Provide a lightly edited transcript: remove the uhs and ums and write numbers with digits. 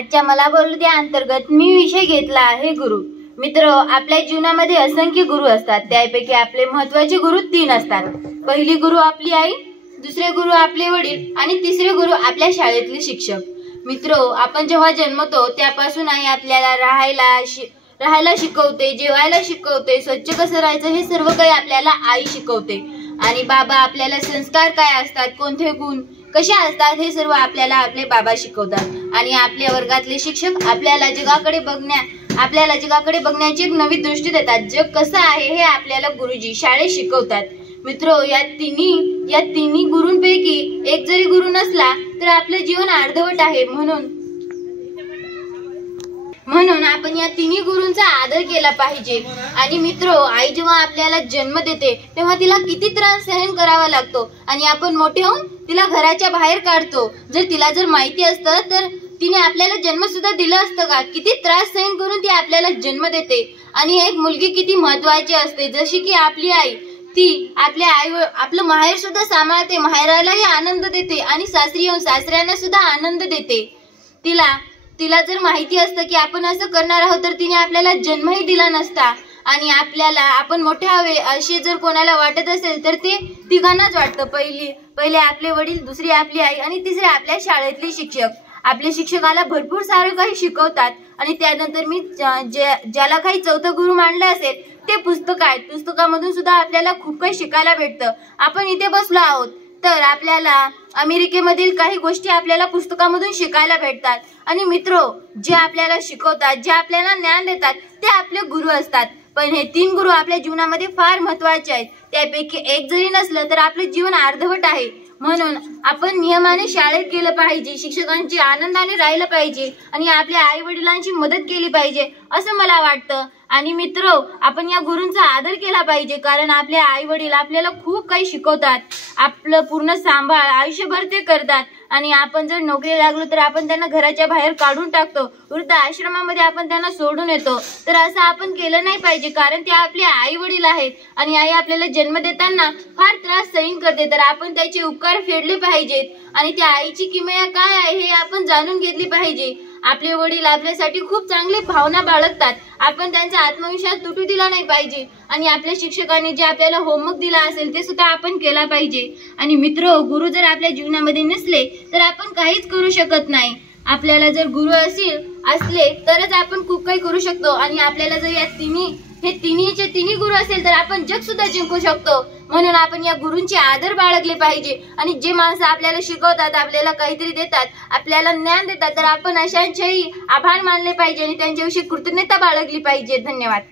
आजच्या मला बोलू द्या अंतर्गत मी विषय घेतला आहे गुरु। मित्र, आपल्या जीवनामध्ये असंख्य गुरु असतात, त्यापैकी आपले महत्त्वाचे गुरु 3 असतात। पहिली गुरु आपली आई, दुसरे गुरु आपले वडील आणि तिसरे गुरु आपल्या शाळेतले शिक्षक। मित्र, आपण जेव्हा जन्मतो त्यापासून आई आपल्याला राहायला शिकवते, जेवायला शिकवते, स्वच्छ कसं राहायचं हे सर्व काही आपल्याला आई शिकवते। आणि बाबा आपल्याला संस्कार काय असतात, कोणते गुण कशा असतात हे सर्व आपल्याला आपले बाबा शिकवतात। आणि आपल्या वर्गातले शिक्षक आपल्याला जगाकडे बघण्याची एक नवी दृष्टी देतात। जग कसं आहे हे आपल्याला गुरुजी शाळेत शिकवतात। मित्र, या तिन्ही गुरूंपैकी एक जरी गुरु नसला तर आपलं जीवन अर्धवट आहे। म्हणून आपण या तिन्ही गुरूंचा आदर केला पाहिजे। आणि मित्र, आई जेव्हा आपल्याला जन्म देते तेव्हा तिला किती त्रास सहन करावा लागतो आणि आपण मोठे होऊन तिला घराच्या बाहेर काढतो। तिला जर माहिती असतं तर तिने आपल्याला जन्म सुद्धा दिला असतं का? किती त्रास सहन करून ती आपल्याला जन्म देते। आणि एक मुलगी किती महत्त्वाची असते, जशी की आपली आई, ती आपलं माहेर सुद्धा सांभाळते, माहेरालाही आनंद देते आणि सासरी येऊन सासऱ्यांना सुद्धा आनंद देते। तिला जर माहिती असतं की आपण असं करणार आहोत तर तिने आपल्याला जन्मही दिला नसता। आणि आपण मोठे हवे असे जर कोणाला वाटत असेल तर ते तिघांनाच वाटतं। पहिले आपले वडील, दुसरी आपली आई आणि तिसरे आपल्या शाळेतले शिक्षक। आपल्या शिक्षकाला भरपूर सारं काही शिकवतात। आणि त्यानंतर मी ज्याला काही चौथं गुरु मानलं असेल ते पुस्तक आहेत। पुस्तकामधून सुद्धा आपल्याला खूप काही शिकायला भेटतं। आपण इथे बसलो आहोत तर आपल्याला अमेरिकेमधील काही गोष्टी आपल्याला पुस्तकामधून शिकायला भेटतात। आणि मित्र, जे आपल्याला शिकवतात, जे आपल्याला ज्ञान देतात ते आपले गुरु असतात। पण हे 3 गुरु आपल्या जीवनामध्ये फार महत्त्वाचे आहेत। त्यापैकी एक जरी नसलं तर आपलं जीवन अर्धवट आहे। म्हणून आपण नियमाने शाळेत गेलं पाहिजे, शिक्षकांची आनंदाने राहिलं पाहिजे आणि आपल्या आई वडिलांची मदत केली पाहिजे असं मला वाटतं। आणि मित्र, आपण या गुरूंचा आदर केला पाहिजे, कारण आपले आई वडील आपल्याला खूप काही शिकवतात, आपलं पूर्ण सांभाळ आयुष्यभर ते करतात। आणि आपण जर नोकरी लागलो तर आपण त्यांना घराच्या बाहेर काढून टाकतो, वृद्ध आश्रमामध्ये आपण त्यांना सोडून येतो। तर असं आपण केलं नाही पाहिजे, कारण ते आपले आई वडील आहेत आणि आई आपल्याला जन्म देताना फार त्रास सहन करते। तर आपण त्याचे उपकार फेडले पाहिजेत आणि त्या आईची किमया काय आहे हे आपण जाणून घेतली पाहिजे। आपले वडील आपल्यासाठी खूप चांगले भावना बाळगतात, आपण त्यांचा आत्मविश्वास तुटू दिला नाही पाहिजे। आणि आपल्या शिक्षकांनी जे आपल्याला होमवर्क दिला असेल ते सुद्धा आपण केला पाहिजे। आणि मित्र, गुरु जर आपल्या जीवनामध्ये नसले तर आपण काहीच करू शकत नाही। आपल्याला जर गुरु असले तरच आपण खूप काही करू शकतो। आणि आपल्याला जर या तिन्ही गुरु असेल तर आपण जग सुद्धा जिंकू शकतो। म्हणून आपण या गुरूंचे आदर बाळगले पाहिजे। आणि जे माणसं आपल्याला शिकवतात, आपल्याला काहीतरी देतात, आपल्याला ज्ञान देतात, तर आपण अशांचेही आभार मानले पाहिजे आणि त्यांच्याविषयी कृतज्ञता बाळगली पाहिजे। धन्यवाद।